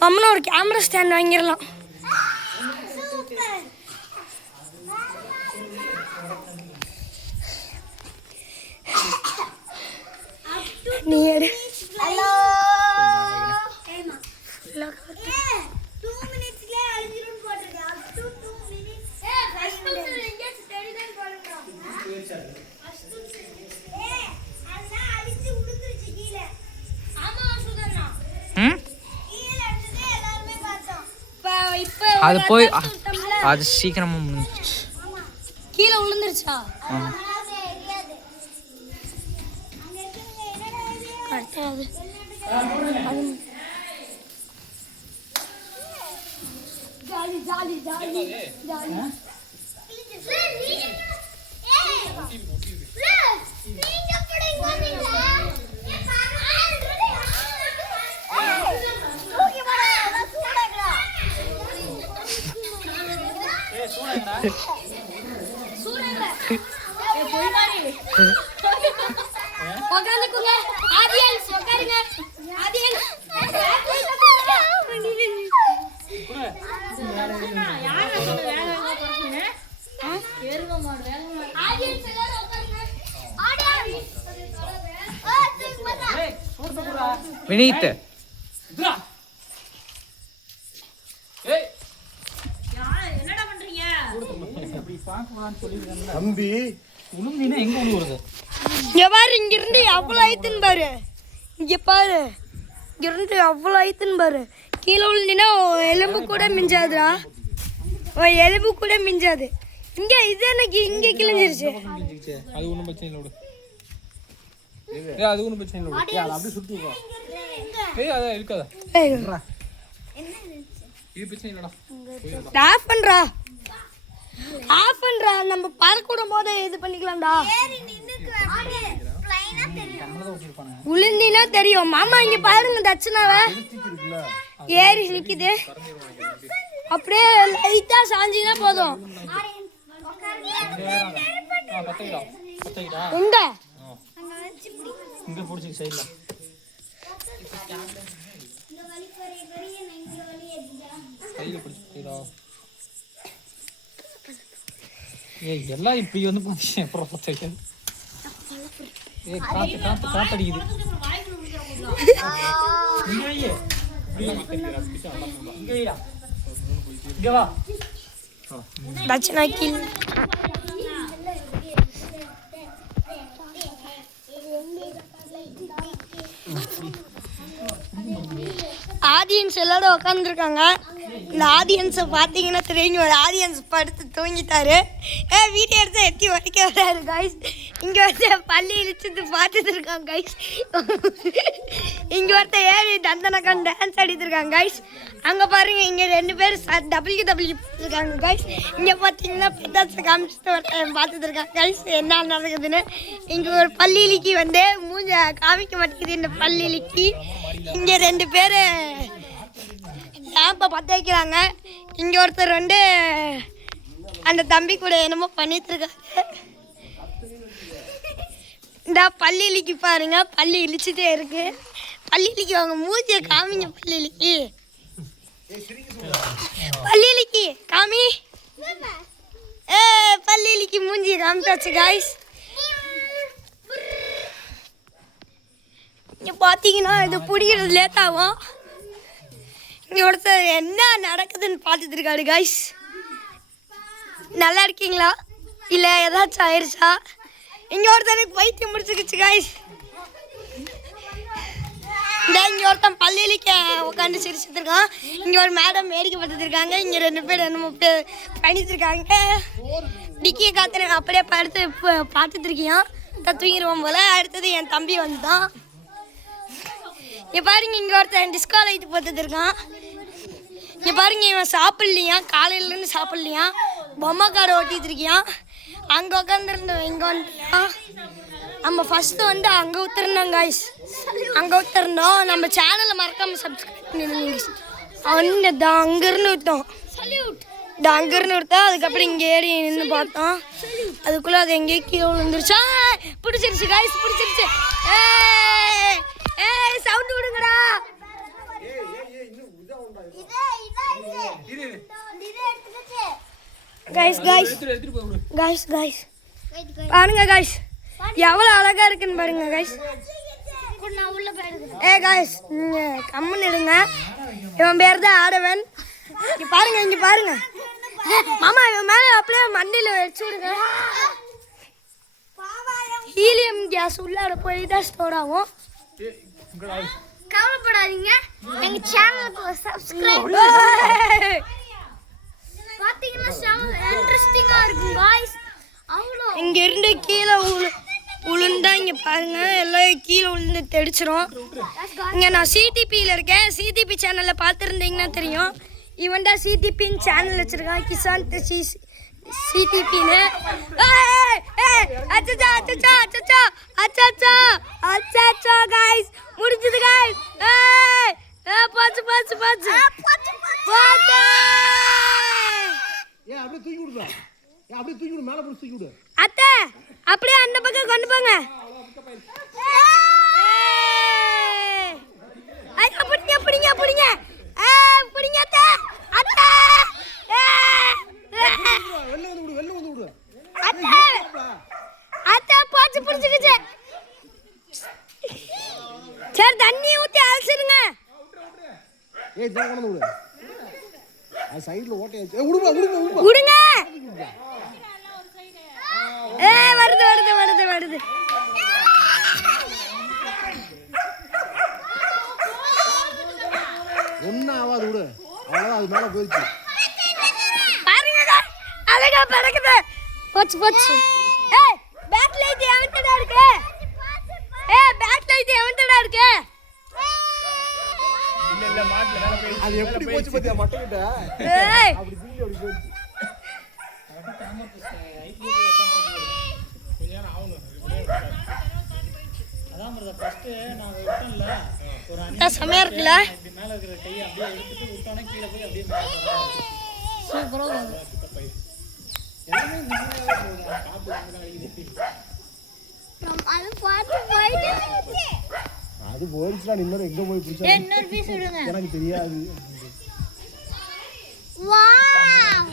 கம்மனு ஒரு camera stand வாங்கிடலாம். நீ எடு. ஹலோ அது போய் அது சீக்கிரமா முடிஞ்சிச்சு. கீழே விழுந்துருச்சா? Jolly jolly jolly jolly. Vineeth தம்பி உளுந்தினா எங்க உழுவுறது? இங்க பாரு, இங்க இருந்து அவ்வளோ ஆயித்துன்னு பாரு. இங்க பாரு, இங்க இருந்து அவ்வளோ ஆயித்துன்னு பாரு. கீழே விழுந்தினா எலும்பு கூட மிஞ்சாதுடா, எலும்பு கூட மிஞ்சாது. இங்க இது எனக்கு இங்க கிழிஞ்சிருச்சு. அது ஒன்றும் பிரச்சனை இல்லை. அது ஒன்றும் பிரச்சனை இல்லை. அப்படியே சுட்டுவா. அதான் இருக்காதா? இது பிரச்சனை இல்லடா. ஆஃப் பண்றா, ஆஃப் பண்றா. நம்ம பறக்கூடும் போது இது பண்ணிக்கலாம்டா. உளுந்தினா தெரியும் மாமா. இங்க பாருங்க தட்சணாவ ஏறி நிக்குது. அப்படியே லைட்டா சாஞ்சினா போதும். எங்க இங்க புடிச்சு சைடுல கையில பிடிச்சிடா. ஏய் எல்லாம் இப்படி வந்து பாத்தீங்க அப்புறம் பத்தல. ஏய் காத்து காத்து காத்தடிக்குது. இங்க வையே. இங்க வைடா. இங்க வா. தட்சணா கீழ ஆடியன்ஸ் எல்லாரும் உட்காந்துருக்காங்க. இந்த ஆடியன்ஸை பார்த்தீங்கன்னா தெரியுங்க, ஒரு ஆடியன்ஸ் படுத்து தூங்கிட்டாரு. வீடியோ எடுத்து எட்டி வரைக்க வராரு கைஸ். இங்கே வந்து பள்ளி இழிச்சது பார்த்துட்டு இருக்காங்க கைஸ். இங்கே ஒருத்தர் ஏறி தந்தனக்கான் டான்ஸ் ஆடிட்டு இருக்காங்க கைஸ். அங்கே பாருங்க, இங்கே 2 பேர் டபிள்யூ இருக்காங்க கைஸ். இங்கே பார்த்தீங்கன்னா பெத்தாச்சை காமிச்சிட்டு ஒருத்தர் பார்த்துட்டு இருக்காங்க கைஸ், என்ன நடக்குதுன்னு. இங்கே ஒரு பள்ளிக்கு வந்து மூஞ்ச காமிக்க மாட்டேங்குது இந்த பள்ளிக்கு. இங்கே 2 பேர் லேம்பை பற்ற வைக்கிறாங்க. இங்கே ஒருத்தர் வந்து அந்த தம்பி கூட என்னமோ பண்ணிட்டு இருக்காங்க. இந்த பள்ளிக்கு பாருங்க, பள்ளி இழிச்சுட்டே இருக்கு. பள்ளிக்கு அவங்க மூஞ்சியை காமிங்க. பள்ளிக்கு காமி. பள்ளிக்கு மூஞ்சியை காமிச்சாச்சு காய்ஸ். இங்கே பார்த்தீங்கன்னா இது பிடிக்கிறது லேட் ஆகும். இங்கே ஒருத்தர் என்ன நடக்குதுன்னு பார்த்துட்டு இருக்காரு காய்ஸ். நல்லா இருக்கீங்களா இல்லை ஏதாச்சும் ஆயிடுச்சா? இங்கே ஒருத்தருக்கு பைத்தியம் முடிச்சுக்கிச்சு காய்ஸ். இந்த இங்கே ஒருத்தன் பள்ளிக்கு உட்காந்து சிரிச்சுட்டு இருக்கான். இங்கே ஒரு மேடம் வேடிக்கை பார்த்துட்டு இருக்காங்க. இங்கே 2 பேர் என்னமோ பண்ணிட்டு இருக்காங்க. டிக்கியை காத்துற அப்படியே படுத்து பார்த்துட்டு இருக்கியான். தூங்கிடுவோம் போல. அடுத்தது என் தம்பி வந்துதான். இங்கே பாருங்க, இங்கே ஒருத்தன் டிஸ்கோ லைட்டு பார்த்துட்டு இருக்கான். இங்கே பாருங்க, இவன் சாப்பிட்லையா, காலையிலேருந்து சாப்பிட்லையா, பொம்மை காரை ஓட்டிகிட்டு இருக்கியான். அங்கே உட்காந்துருந்தோம், இங்கே வந்துட்டான். நம்ம ஃபஸ்ட்டு வந்து அங்கே ஊற்றுருந்தோம் காய்ஸ். அங்கே ஊற்றுருந்தோம். நம்ம சேனலை மறக்காமல் சப்ஸ்கிரைப் பண்ணிடுங்க. அவன் அங்கேருந்து விட்டோம். அங்கேருந்து விட்டோம். அதுக்கப்புறம் இங்கே ஏறி நின்று பார்த்தோம். அதுக்குள்ளே அது எங்கேயோ கீழே விழுந்துருச்சா. பிடிச்சிருச்சு காய்ஸ், பிடிச்சிருச்சு. சவுண்டு விடுங்கடா. கைஸ் கைஸ் எடுத்துட்டு போய் விடு. கைஸ் கைஸ் பாருங்க கைஸ் எவ்வளோ அழகா இருக்குன்னு பாருங்க கைஸ். ஏ கைஸ் நீங்க கம்முன்னு இருங்க. இவன் பேர் தான் ஆடவன். இங்க பாருங்க இங்க பாருங்க மாமா, இவன் மேல அப்படியே மண்ணில வச்சு விடுங்க. ஹீலியம் கேஸ் உள்ளார போய் தான் ஸ்டோர் ஆகும். கவலைப்படாதீங்க, எங்க சேனலுக்கு சப்ஸ்கிரைப் பாத்தீங்கன்னா சேனல் இன்ட்ரஸ்டிங்கா இருக்கும் गाइस. அவ்வளோ இங்க இருந்து கீழே உளுந்தா இங்க பாருங்க எல்லாம் கீழே விழுந்து தெடிச்சிரும். இங்க நான் சிடிபியில் இருக்கேன். சிடிபி சேனல்ல பார்த்துருந்தீங்கன்னா தெரியும். இவன் தான் சிடிபின்னு சேனல் வச்சிருக்கான், கிசான் சிடிபின்னு. அச்சா அச்சா அச்சா அச்சா அச்சா கைஸ் முடிஞ்சது கைஸ். பாச்சு பாச்சு பாச்சு பாச்சு. அப்படியே தூக்கி விடுதா? அப்படியே தூக்கி விடு, மேலே போய் தூக்கி விடு. அத்தை அப்படியே அந்த பக்கம் கொண்டு போங்க. பிடிங்க பிடிங்க பிடிங்க பிடிங்க அத்தை அத்தை வெளில வந்து விடு, வெளில வந்து விடு. அத்தை அத்தை போச்சு பிடிச்சிக்கிச்சு. சரி தண்ணி ஊற்றி அலசிடுங்க. ஏய் ஜா கொண்டு விடு. அது சைடுல ஓட்டையாச்சு. விடுமா விடுமா விடுமா. விடுங்க. வருது வருது வருது வருது. ஒன்னும் ஆகாது விடு. அவ்வளோதான், அது மேலே போயிடுச்சு. பாருங்க அழகா பறக்குது. போச்சு போச்சு. ஏய் பேக் லைட் எவன்டடா இருக்கு? பேக் லைட் எவன்டடா இருக்கு? அது எப்படி போச்சு பாத்தியா மட்டைக்கிட்ட? ஏய் அப்படி திரும்பி அப்படி போயிடுச்சு. அதான் பிரதர் ஃபர்ஸ்ட் நான் விட்டேன்ல ஒரு தான் செமையா இருக்குல்ல? இப்படி மேல இருக்கிற கையை அப்படியே எடுத்துட்டு விட்டோனே கீழே போய் அப்படியே மேல சூப்பரா எல்லாமே நிம்மதியாவே போகுது. காப்பு வந்து அடிக்குது. அது பாத்து போயிட்டு அது போயிடுச்சுடா. இன்னொரு எங்க போய் பிடிச்சா இன்னொரு பீஸ் விடுங்க. எனக்கு தெரியாது. வாவ்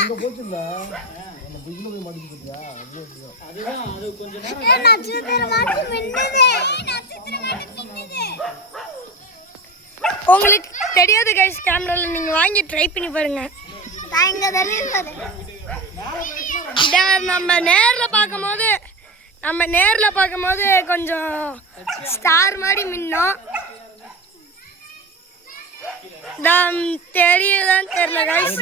அங்க போச்சுல்ல, அந்த பிரிட்ஜ்ல போய் மாட்டிச்சு பாத்தியா? அதுதான் அது கொஞ்ச நேரம் நட்சத்திரம் மாட்டி மின்னுது. நட்சத்திரம் மாட்டி மின்னுது. உங்களுக்கு தெரியாது கைஸ், கேமரால நீங்க வாங்கி ட்ரை பண்ணி பாருங்க. தாங்க தெரியாது. இத நம்ம நேர்ல பார்க்கும்போது கொஞ்சம் ஸ்டார் மாதிரி மின்னும். தான் தெரியுதான் தெரியல கைஸ்.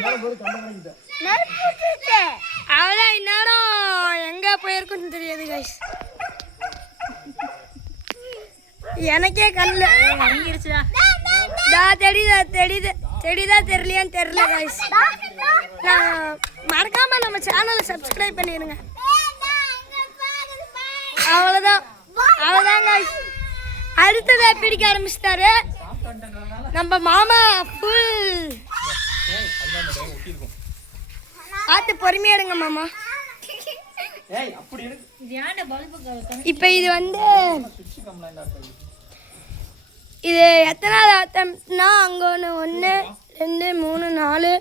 அவ்வளோ இந்நேரம் எங்க போயிருக்குன்னு தெரியாது கைஸ். எனக்கே கண்ணில் தெரியுதா தெரியலையான்னு தெரியல கைஸ். நான் மறக்காம நம்ம சேனலை சப்ஸ்கிரைப் பண்ணிடுங்க. அவ்வளோதான் கைஸ். அடுத்ததை பிடிக்க ஆரம்பிச்சிட்டாரு நம்ம மாமா. ஃபுல் பார்த்து பொறுமையா எடுங்க மாமா. ஏய் அப்படி எடு. இப்போ இது வந்து இது எத்தனாவது அட்டம்ப்ட்னா அங்கே ஒன்று 1 2 3 4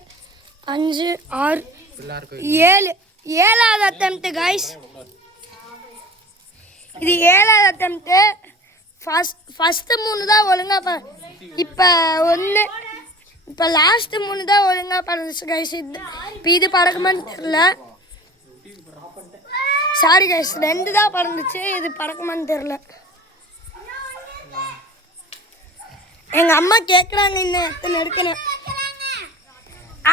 5 6 7வது அட்டம்ப்ட் கைஸ். இது 7வது அட்டம்ப்ட். ஃபஸ்ட்டு 3 தான் ஒழுங்கா இப்போ லாஸ்ட்டு 3 தான் ஒழுங்கா பறந்துச்சு கைஸ். இப்போ இது பறக்குமான்னு தெரியல. சாரி கைஸ், 2 தான் பறந்துச்சு. இது பறக்குமான்னு தெரியல. எங்கள் அம்மா கேட்குறாங்க இன்னும் எத்தனை எடுக்கணும்.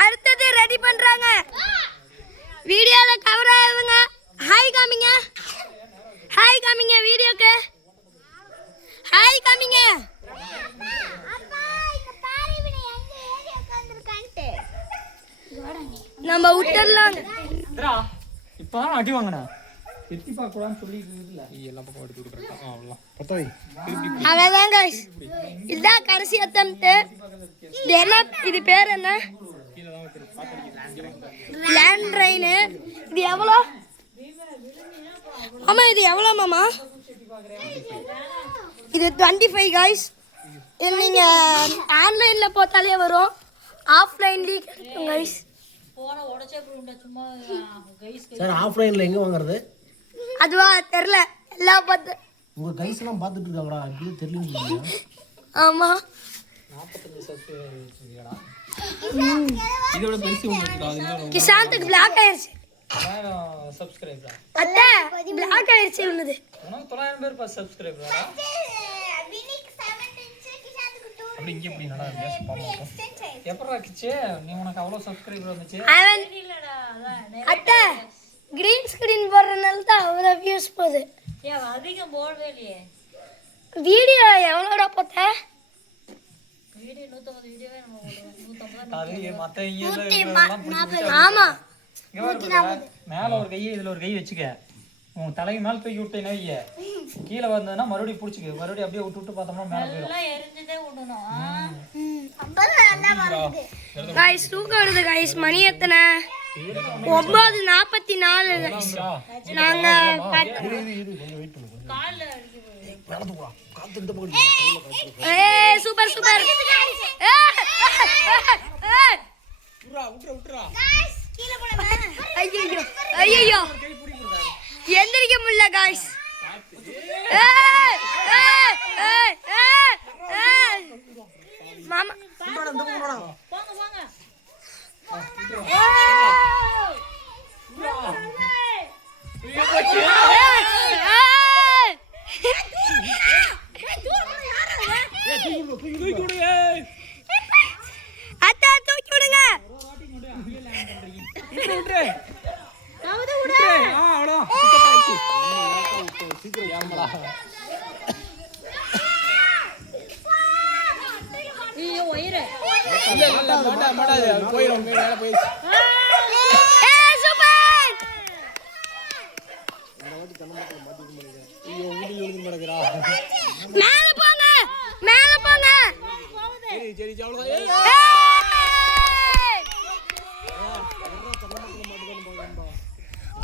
அடுத்தது ரெடி பண்ணுறாங்க. வீடியோவில் கவர் ஆகுதுங்க. ஹாய் காமிங்க, ஹாய் காமிங்க வீடியோக்கு. ஹாய் காமிங்க. நம்ம விட்டுடலாம். இப்பதான் அடி வாங்கினா எத்தி பார்க்க கூடாதுன்னு சொல்லிட்டு இல்ல எல்லா பக்கம் எடுத்து விட்டுறேன். அவ்வளோதான் பத்தாய். அவ்வளோதான் கைஸ். இதுதான் கடைசி அட்டம்ப்ட். இது என்ன, இது பேர் என்ன? Land train. இது எவ்வளோ மாமா? இது எவ்வளோ மாமா? இது 25 கைஸ். இது நீங்கள் ஆன்லைனில் போட்டாலே வரும், ஆஃப்லைன்லேயும் கிடைக்கும் கைஸ். சார் ஆஃப்லைனில் எங்கே வாங்குறது? அதுவா தெரில எல்லாம் பார்த்து. உங்கள் கைஸ் எல்லாம் பார்த்துட்டு இருக்காங்கடா, இப்படி தெரியல. ஆமாம் 45 சப்ஸ்கிரைபர் வச்சிருக்கீங்கடா. இதோட பெருசு உங்களுக்கு கிஷாந்துக்கு பிளாக் ஆயிடுச்சு. 1000 சப்ஸ்கிரைபரா? அத்தை பிளாக் ஆயிடுச்சு உன்னது. உனக்கு 900 பேர் பாஸ் சப்ஸ்கிரைபரா? அப்படி இங்கே எப்படி நல்லா பேச பாப்போம். எப்பறா கிச்சே நீ உனக்கு அவ்வளோ சப்ஸ்கிரைபர் வந்துச்சு? அத்தை கிரீன் ஸ்கிரீன் போடுறதுனால தான் அவ்வளோ வியூஸ் போகுது. அதிகம் போடவே இல்லையே. வீடியோ எவ்வளோடா போட்ட? வீடியோ 150 வீடியோவே நம்ம 150. அது மற்ற இங்கே ஆமா மேலே ஒரு கையை இதில் ஒரு கை வச்சுக்க. உன் தலைக்கு மேலே தூக்கி விட்டேன்னா வைய கீழே வந்ததுன்னா மறுபடியும் பிடிச்சிக்க. மறுபடியும் அப்படியே விட்டு விட்டு பார்த்தோம்னா மேலே போயிடும். எல்லாம் எரிஞ்சுதே விடணும். गाइस தூக்க வருது गाइस. மணி எத்தனை? 9:44 गाइस. நாங்க கால்ல அடிச்சு ஏய் சூப்பர் சூப்பர். गाइस கீழ போடுங்க. ஐயோ ஐயோ எந்திரிக்க முடியல गाइस. மாமா போங்க போங்க. அத்தா தூக்கி விடுங்க. ஐயோ வயிறு. போயிடும் மேலே போயிடுச்சு. சூப்பர். மேல போங்க மேல போங்க. சரி அவ்வளோதான்.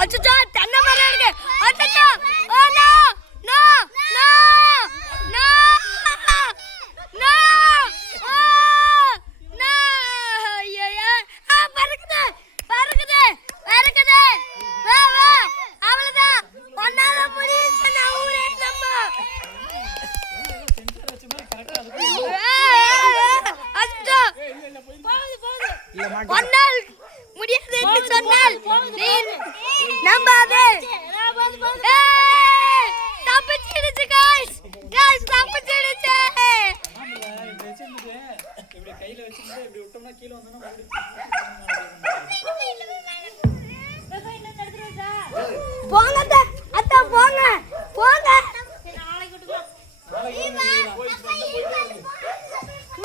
அச்சச்சோ தென்னை மரம் இருக்கு. அச்சச்சோ oh no no no no no oh no ஐயோ பறக்குது பறக்குது பறக்குது. வா வா அவ்வளவுதான் ஒன்னால முடியுது. நான் ஊரே நம்ம அச்சச்சோ ஒன்னால் முடியாது என்று சொன்னால் நீ நம்பாதே. தப்பிச்சிடுச்சு गाइस. गाइस தப்பிச்சிடுச்சு. இப்படி கையில் வச்சுட்டு இப்படி விட்டோம்னா கீழே வந்தோம்னா போங்க அத்தா போங்க போங்க.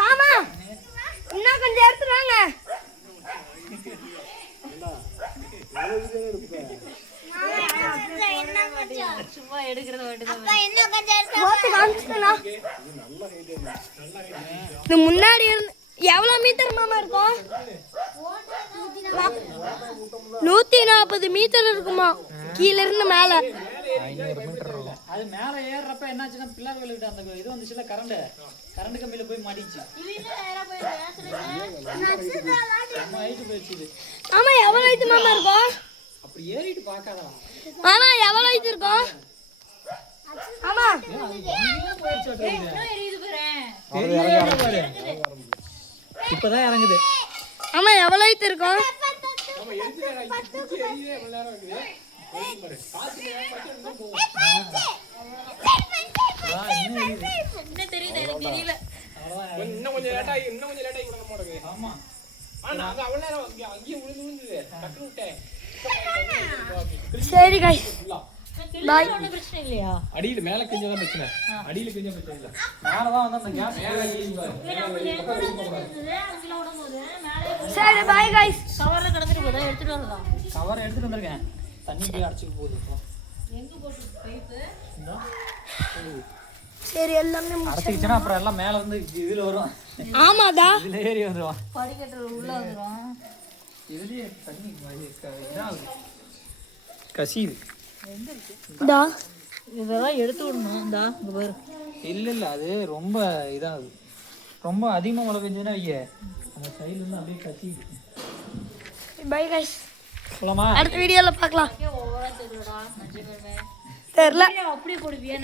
மாமா இன்னும் கொஞ்சம் எடுத்துட்டு வாங்க. சும்மா எடுக்கிறது மட்டும். இந்த முன்னாடி இருந்து எவ்வளவு மீட்டர் மாமா இருக்கும்? 140 மீட்டர் இருக்குமா கீழ இருந்து மேல? 500 மீட்டர் இருக்கும். அது மேலே ஏறுறப்ப என்னாச்சுன்னா பிள்ளைகளுக்கு அந்த இது வந்துச்சுல கரண்ட் கம்பியில போய் மாட்டிச்சு. நம்ம ஹைட்டு போயிடுச்சு. ஆமா எவ்வளவு ஹைட் மாமா இருக்கும்? அப்படி ஏறிட்டு பார்க்காதா? மாமா எவ்வளவு ஹைட் இருக்கும்? ஆமா இப்பதான் இறங்குது. ஆமா எவ்வளவு ஹைட் இருக்கும்? என்ன தெரியுது எனக்கு தெரியல. இன்னும் கொஞ்சம் லேட்டாகி விட மாட்டேங்க. ஆமா நான் அவ்வளோ நேரம் அங்கேயே விழுந்து டக்கு விட்டேன். சரி गाइस பாய். ஒன்றும் பிரச்சனை இல்லையா? அடியில் மேலே கொஞ்சம் தான் பிரச்சனை. அடியில் கொஞ்சம் பிரச்சனை இல்லை. மேலே தான் வந்து அந்த கேஸ் சரி பாய் गाइस. கவர்ல கிடந்துட்டு போதா எடுத்துட்டு வரதா? கவர் எடுத்துட்டு வந்திருக்கேன். தண்ணி போய் அடிச்சுட்டு போகுது. எங்க போட்டு பைப்பு? சரி எல்லாமே அடைச்சிக்கிச்சுன்னா அப்புறம் எல்லாம் மேலே வந்து இதில் வரும். ஆமாடா இதில் ஏறி வந்துடும். படிக்கட்டு உள்ள வந்துடும். இதுலேயே தண்ணி இதாகுது கசியுது. டா இதெல்லாம் எடுத்து விடணும். இந்தா இங்க பாரு. இல்லை அது ரொம்ப இதாகுது. ரொம்ப அதிகமாக மழை பெஞ்சதுன்னா வைய அந்த சைட்லேருந்து அப்படியே கசியுது. பை கைஸ், போலாமா? அடுத்த வீடியோவில் பார்க்கலாம். தெரியல. அப்படியே போடுவியா?